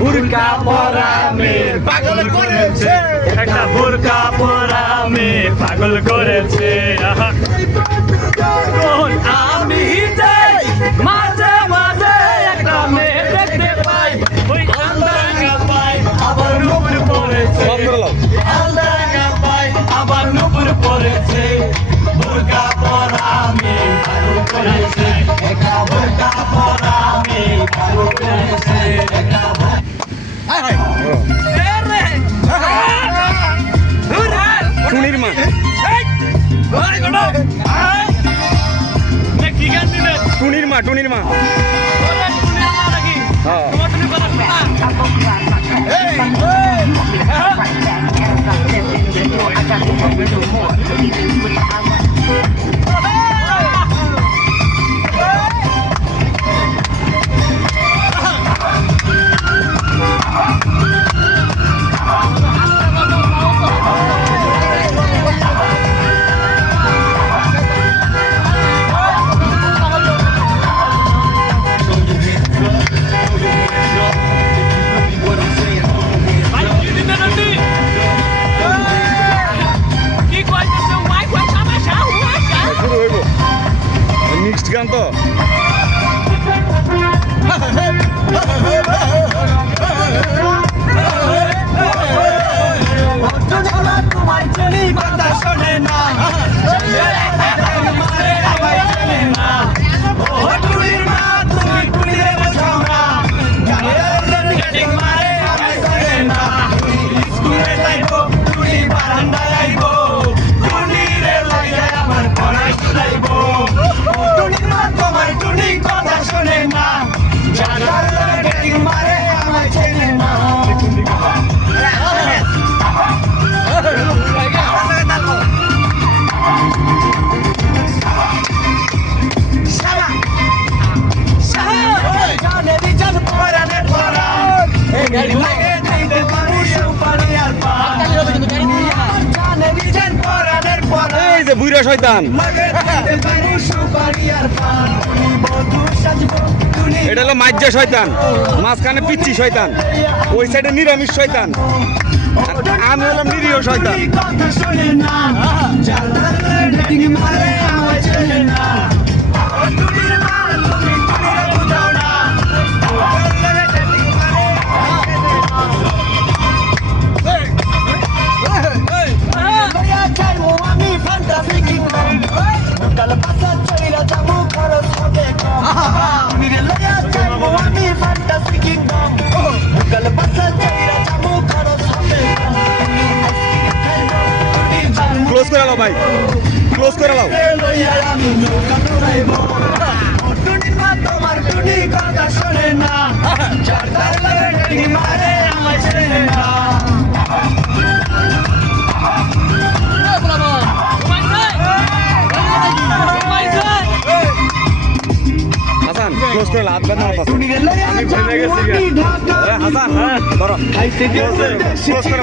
বুরকা পরা মেয়ে পাগল করেছে, একটা বুরকা পরা মেয়ে পাগল করেছে। আমি যাই মাঝে মাঝে একটা মেয়ে দেখতে পাই, ওই আন্দাঙ্গা পাই আবার নুপুর পড়েছে, আন্দাঙ্গা পাই আবার নুপুর পড়েছে। বুরকা পরা মেয়ে পাগল করেছে, একটা বুরকা পরা মেয়ে পাগল করেছে। টুনির মা কি গান দিলেন? টুনির মা টুনির মা হ্যাঁ মিক্সড গান তো তোমার চলি কথা শোনে না, টুনির মা তুমি টুনিরে বোঝাও না, মারে আমায় চলে না। স্কুলে যাইবো টুনি বারান্দায় আইবো, টুনিরে লইয়া আমার পড়াই শুনাইবো। টুনির মা তোমার টুনি কথা শোনে না, মারে আমায় চেনে না। এই যে বুইরা শয়তান, এটা হলো মাজ্জা শয়তান, মাঝখানে পিচ্ছি শয়তান, ওই সাইডে নিরামিষ শয়তান, আমি হলাম নিরীহ শয়তান। ক্লোজ করে নাও ভাই, ক্লোজ করে নাও। তোমার টুনি কথা শোনে না, মারে আমায় চেনে না। হাসান ক্লোজ করে হাত বাঁধা আমি ভুলে গেছি। হাসান হ্যাঁ ধরো ক্লোজ করে